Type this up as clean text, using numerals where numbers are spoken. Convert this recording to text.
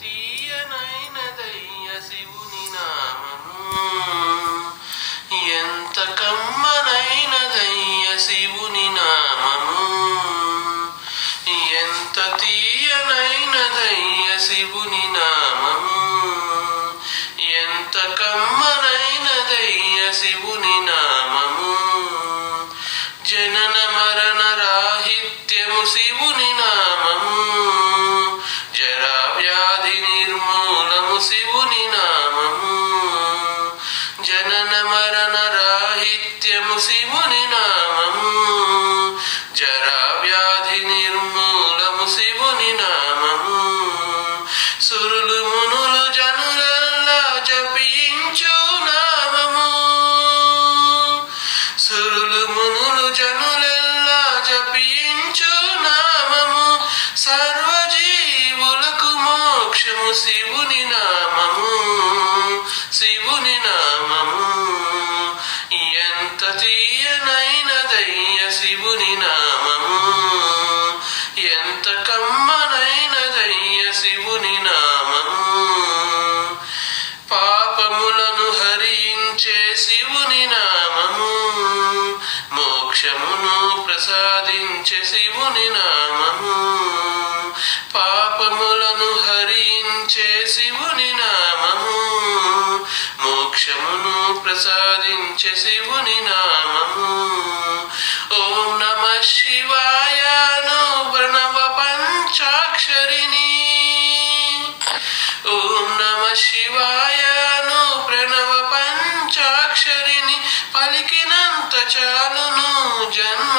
తీయనైనదయ్య శివుని నామము, ఎంత కమ్మనైనదయ్య శివుని నామము, ఎంత తీయనైనదయ్య శివుని నామము, ఎంత కమ్మనైనదయ్య శివుని నామము. జనన మరణ రాహిత్యము శివుని నామము, జరా వ్యాధి నిర్మూలము శివుని నామము, జనన మరణ రాహిత్యము శివుని నామము, జరా వ్యాధి నిర్మూలము శివుని నామము. సురులు మునులు జనులల్లా జపించు నామము, సురులు మునులు జనులెల్లా జపించు నామము, సర్వజీవులకు మోక్షము శివుని నామము, శివుని నామము. ఎంత తీయనైనదయ్య శివుని నామము, ఎంత కమ్మనైనదయ్య శివుని నామము. పాపములను హరించే శివుని నామము, మోక్షమును ప్రసాదించే శివుని నామము, పాపములను హరించే శివుని నామము, మోక్షమును ప్రసాదించే శివుని నామము. ఓం నమః శివాయ ను ప్రణవ పంచాక్షరిని, ఓం నమః శివాయ ను ప్రణవ పంచాక్షరిని, పలికినంత చాలును జన్మ